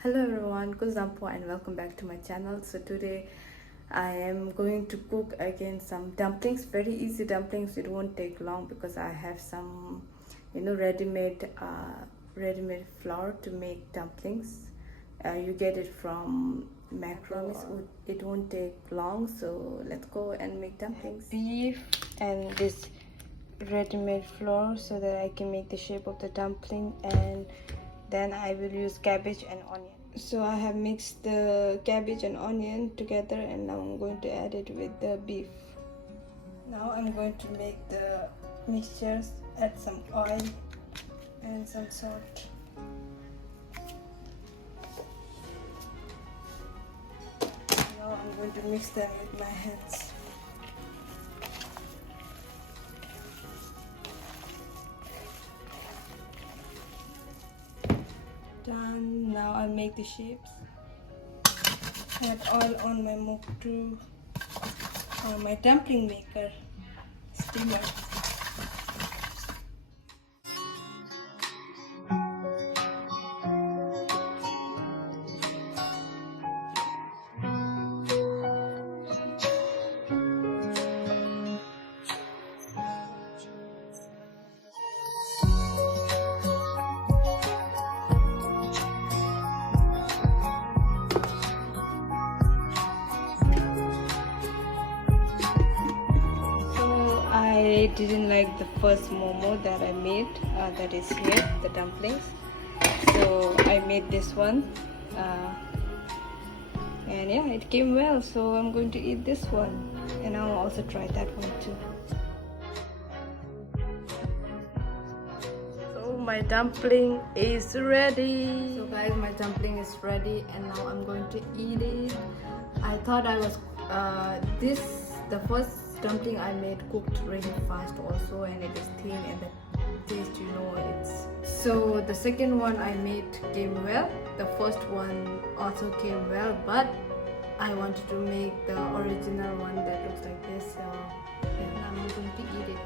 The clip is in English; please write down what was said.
Hello everyone, Kuzampo and welcome back to my channel. So today I am going to cook again some dumplings, very easy dumplings. It won't take long because I have some ready-made flour to make dumplings. You get it from macros. It won't take long, so let's go and make dumplings. Beef and this ready-made flour so that I can make the shape of the dumpling, and then I will use cabbage and onion. So I have mixed the cabbage and onion together, and now I'm going to add it with the beef. Now I'm going to make the mixtures, add some oil and some salt. Now I'm going to mix them with my hands. Done. Now I'll make the shapes. Add oil on my my dumpling maker steamer. I didn't like the first momo that I made, that is here, the dumplings. So I made this one, and yeah, it came well. So I'm going to eat this one, and I'll also try that one too. So my dumpling is ready. So guys, my dumpling is ready, and now I'm going to eat it. I thought I was the first dumpling I made cooked really fast also, and it is thin, and the taste, it's so the second one I made came well. The first one also came well, but I wanted to make the original one that looks like this, and I'm going to eat it.